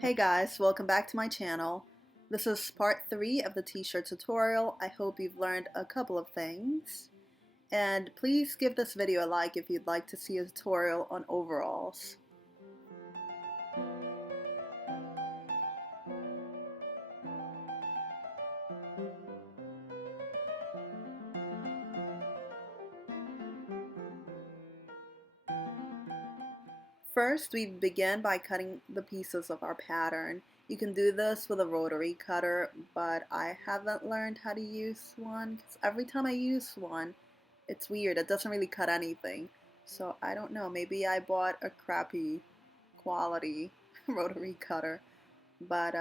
Hey guys, welcome back to my channel. This is part 3 of the t-shirt tutorial. I hope you've learned a couple of things. And please give this video a like if you'd like to see a tutorial on overalls. First, we begin by cutting the pieces of our pattern. You can do this with a rotary cutter, but I haven't learned how to use one because every time I use one, it's weird. It doesn't really cut anything. So I don't know, maybe I bought a crappy quality rotary cutter. But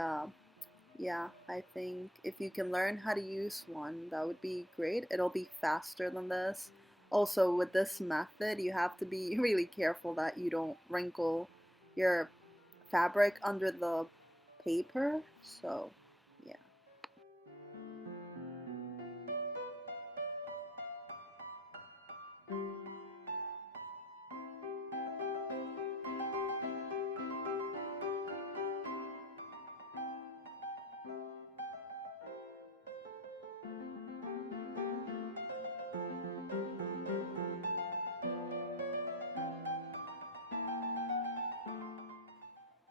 yeah, I think if you can learn how to use one, that would be great. It'll be faster than this. Also, with this method, you have to be really careful that you don't wrinkle your fabric under the paper. So, yeah.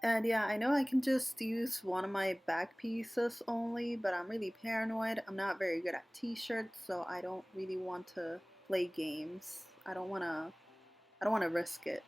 And yeah, I know I can just use one of my back pieces only, but I'm really paranoid. I'm not very good at t-shirts, so I don't really want to play games. I don't wanna risk it.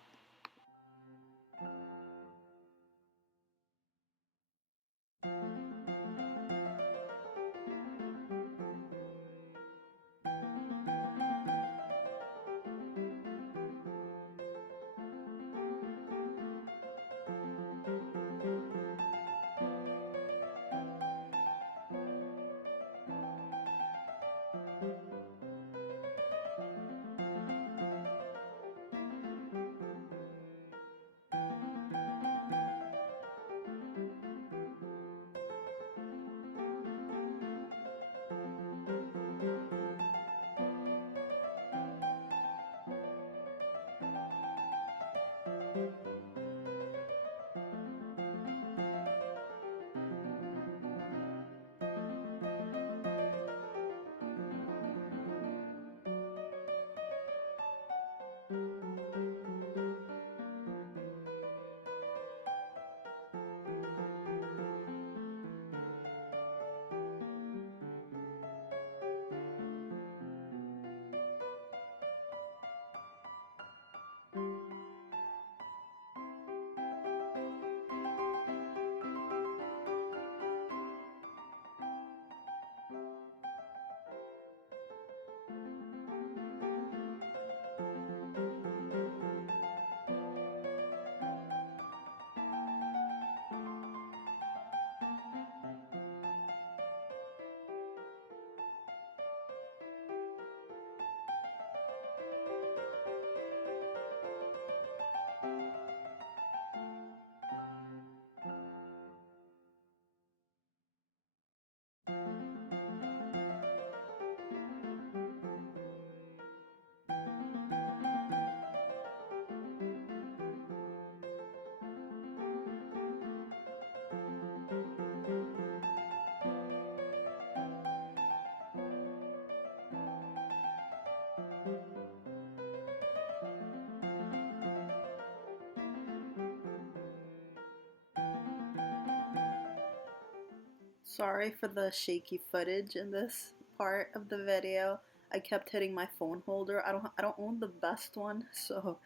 Sorry for the shaky footage in this part of the video. I kept hitting my phone holder. I don't own the best one, so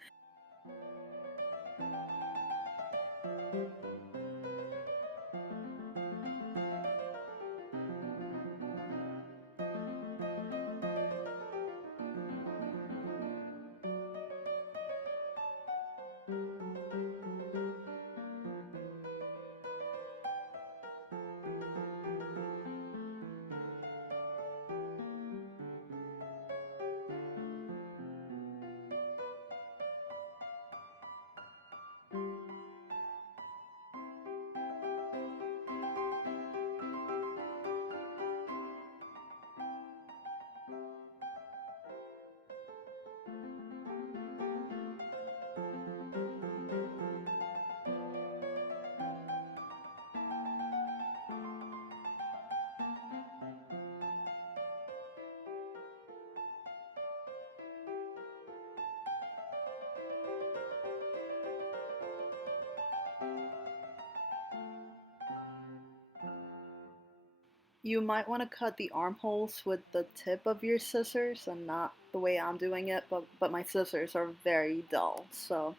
You might want to cut the armholes with the tip of your scissors and not the way I'm doing it, but my scissors are very dull, so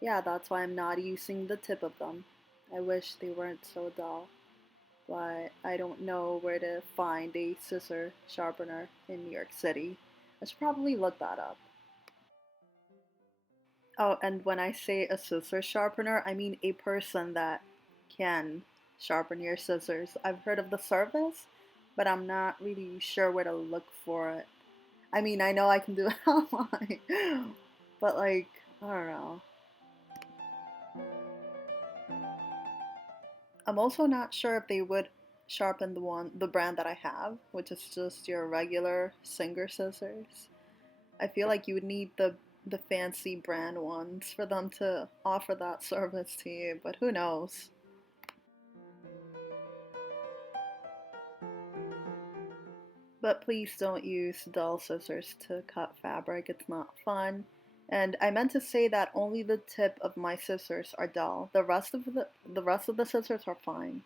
yeah, that's why I'm not using the tip of them. I wish they weren't so dull, but I don't know where to find a scissor sharpener in New York City. I should probably look that up. Oh, and when I say a scissor sharpener, I mean a person that can sharpen your scissors. I've heard of the service, but I'm not really sure where to look for it. I mean, I know I can do it online, but like, I don't know. I'm also not sure if they would sharpen the brand that I have, which is just your regular Singer scissors. I feel like you would need the fancy brand ones for them to offer that service to you, but who knows? But please don't use dull scissors to cut fabric, it's not fun. And I meant to say that only the tip of my scissors are dull. The rest of the scissors are fine.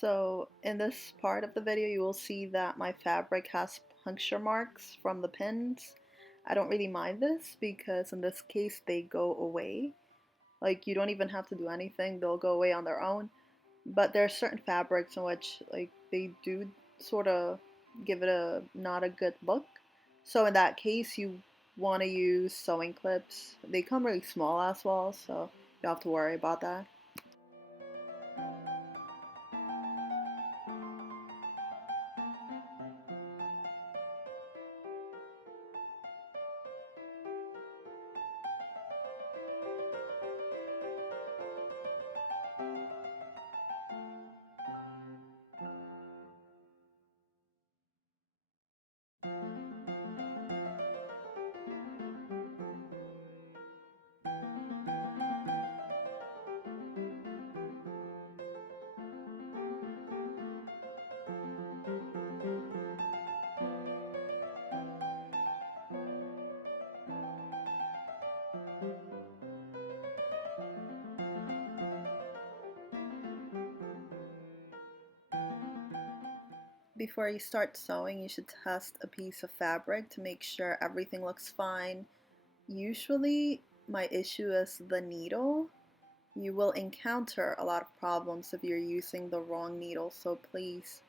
So in this part of the video, you will see that my fabric has puncture marks from the pins. I don't really mind this because in this case they go away. Like you don't even have to do anything, they'll go away on their own. But there are certain fabrics in which like they do sort of give it a not a good look. So in that case, you want to use sewing clips. They come really small as well, so you don't have to worry about that. Before you start sewing, you should test a piece of fabric to make sure everything looks fine. Usually, my issue is the needle. You will encounter a lot of problems if you're using the wrong needle, so please,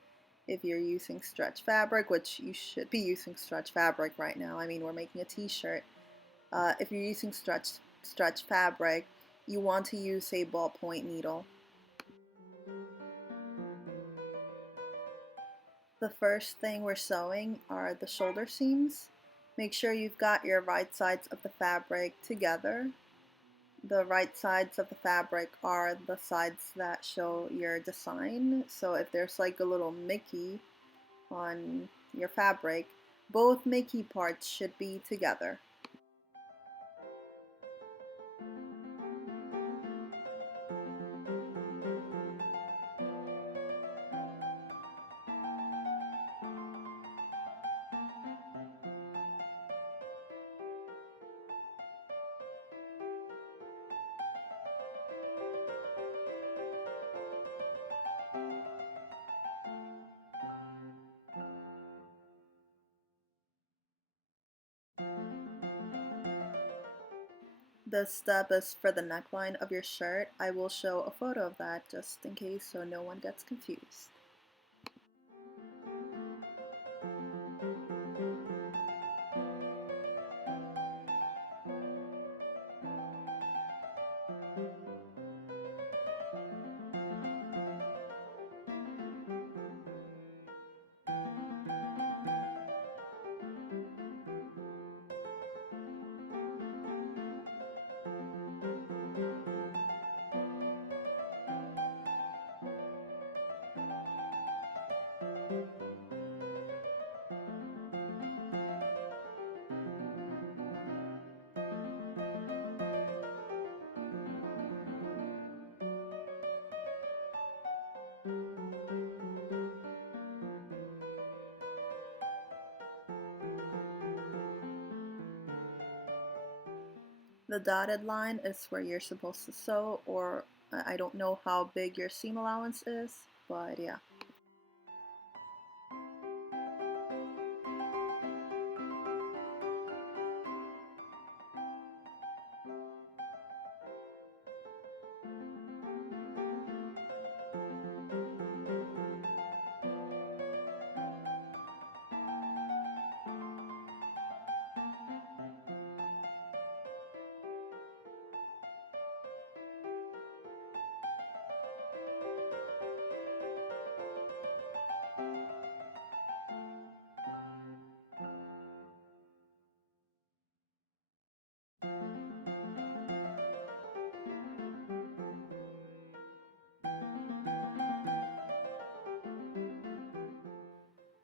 if you're using stretch fabric, which you should be using stretch fabric right now, I mean, we're making a t-shirt. If you're using stretch fabric, you want to use a ballpoint needle. The first thing we're sewing are the shoulder seams. Make sure you've got your right sides of the fabric together. The right sides of the fabric are the sides that show your design. So if there's like a little Mickey on your fabric, both Mickey parts should be together. This step is for the neckline of your shirt. I will show a photo of that just in case so no one gets confused. The dotted line is where you're supposed to sew, or I don't know how big your seam allowance is, but yeah.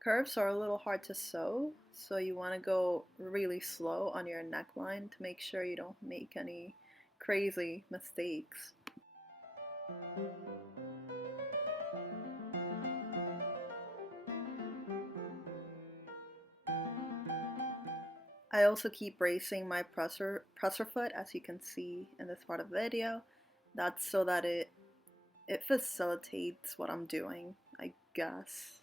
Curves are a little hard to sew, so you want to go really slow on your neckline to make sure you don't make any crazy mistakes. I also keep bracing my presser foot, as you can see in this part of the video. That's so that it facilitates what I'm doing, I guess.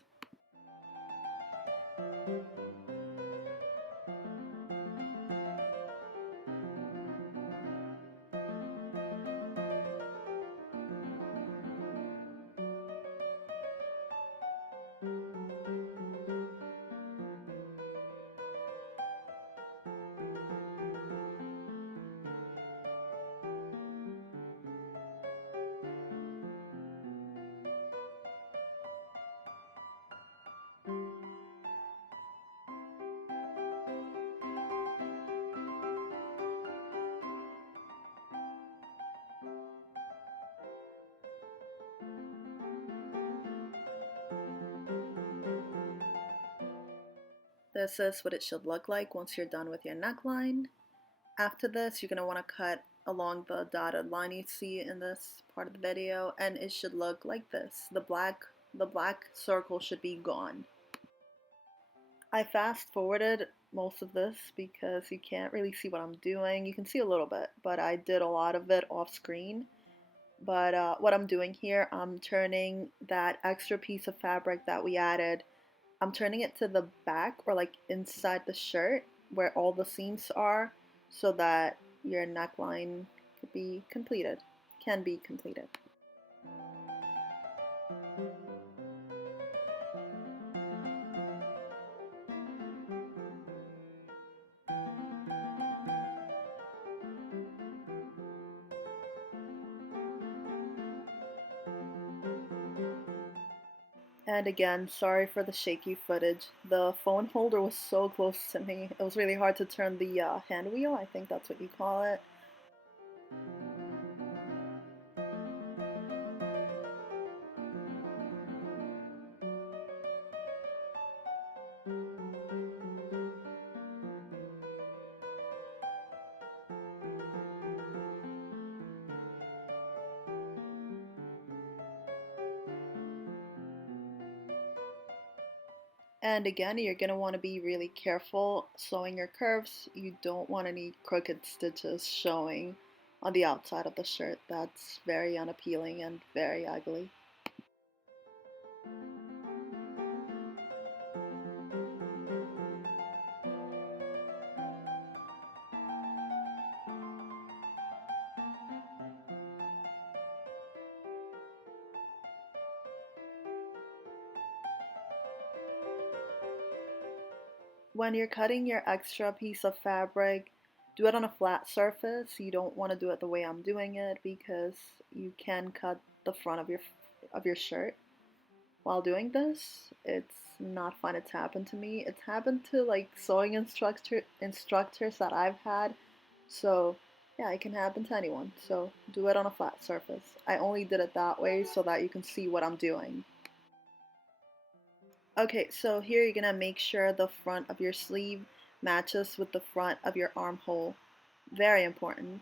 This is what it should look like once you're done with your neckline. After this, you're going to want to cut along the dotted line you see in this part of the video, and it should look like this. The black circle should be gone. I fast forwarded most of this because you can't really see what I'm doing. You can see a little bit, but I did a lot of it off screen. But what I'm doing here, I'm turning that extra piece of fabric that we added, I'm turning it to the back, or like inside the shirt where all the seams are, so that your neckline could be completed, can be completed. And again, sorry for the shaky footage. The phone holder was so close to me. It was really hard to turn the hand wheel, I think that's what you call it. And again, you're going to want to be really careful sewing your curves. You don't want any crooked stitches showing on the outside of the shirt. That's very unappealing and very ugly. When you're cutting your extra piece of fabric, do it on a flat surface. You don't want to do it the way I'm doing it because you can cut the front of your shirt while doing this. It's not fun. It's happened to me. It's happened to like sewing instructors that I've had. So yeah, it can happen to anyone. So do it on a flat surface. I only did it that way so that you can see what I'm doing. Okay, so here you're gonna make sure the front of your sleeve matches with the front of your armhole. Very important.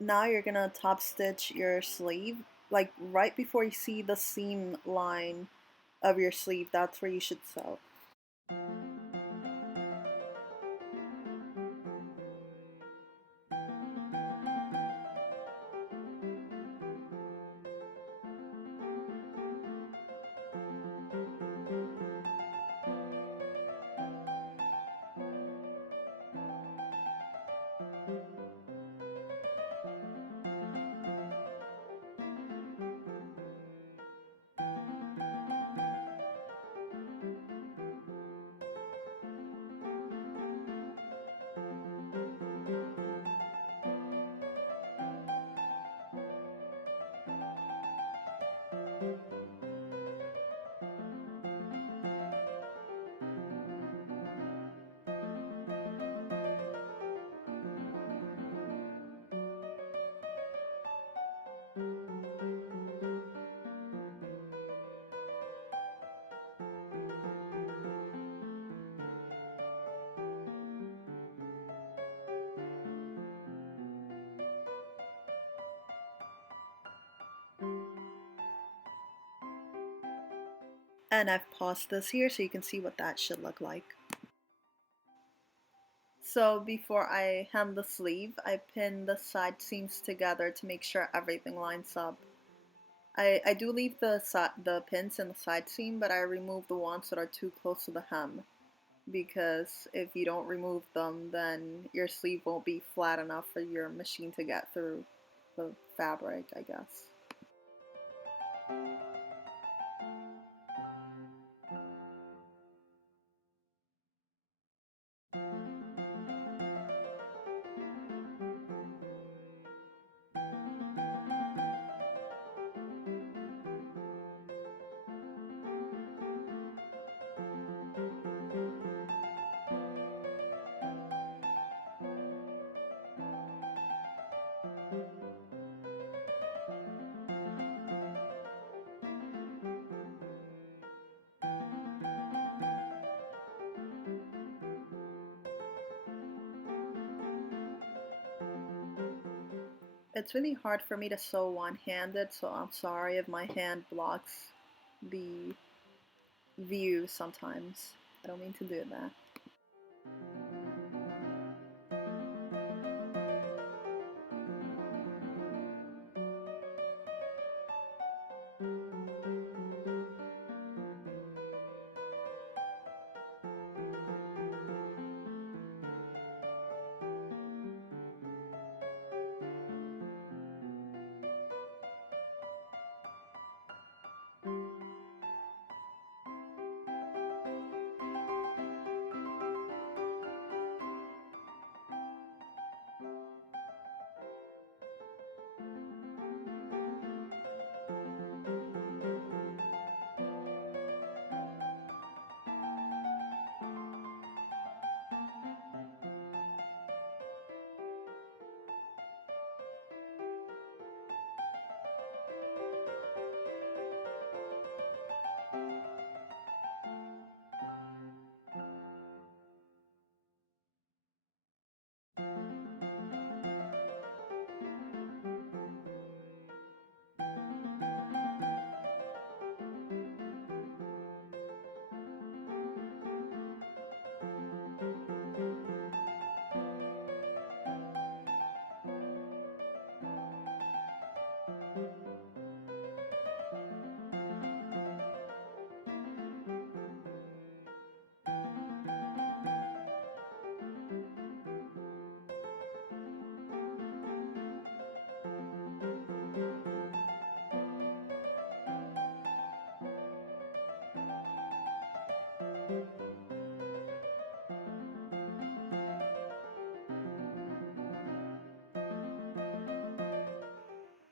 Now you're gonna top stitch your sleeve, like right before you see the seam line of your sleeve, that's where you should sew. And I've paused this here so you can see what that should look like. So before I hem the sleeve, I pin the side seams together to make sure everything lines up. I do leave the pins in the side seam, but I remove the ones that are too close to the hem because if you don't remove them, then your sleeve won't be flat enough for your machine to get through the fabric, I guess. It's really hard for me to sew one-handed, so I'm sorry if my hand blocks the view sometimes. I don't mean to do that.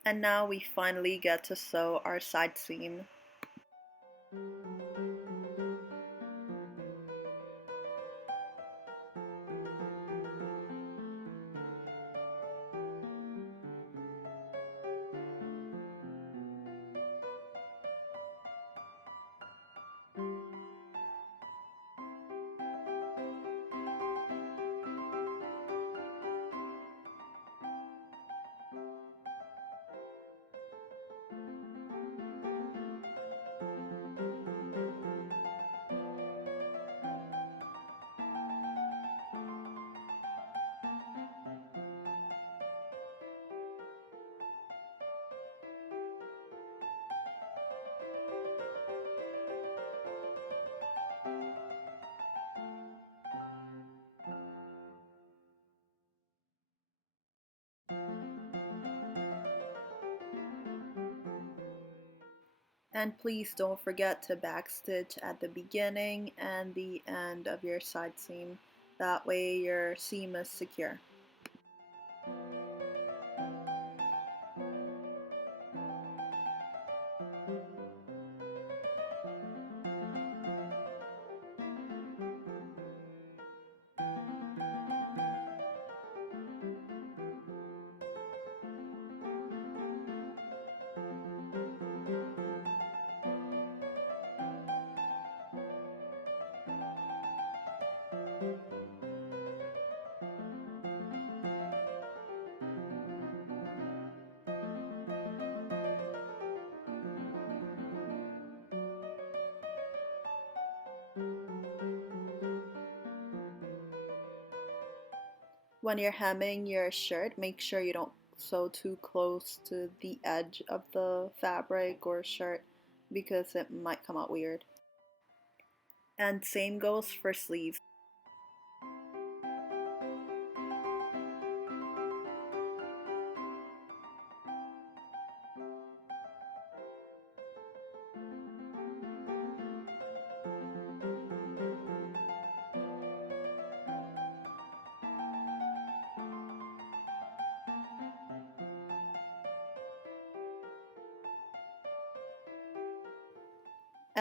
And now we finally get to sew our side seam. And please don't forget to backstitch at the beginning and the end of your side seam. That way your seam is secure. When you're hemming your shirt, make sure you don't sew too close to the edge of the fabric or shirt because it might come out weird. And same goes for sleeves.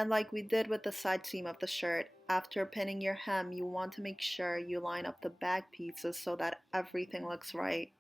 And like we did with the side seam of the shirt, after pinning your hem, you want to make sure you line up the back pieces so that everything looks right.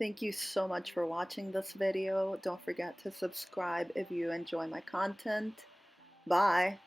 Thank you so much for watching this video. Don't forget to subscribe if you enjoy my content. Bye!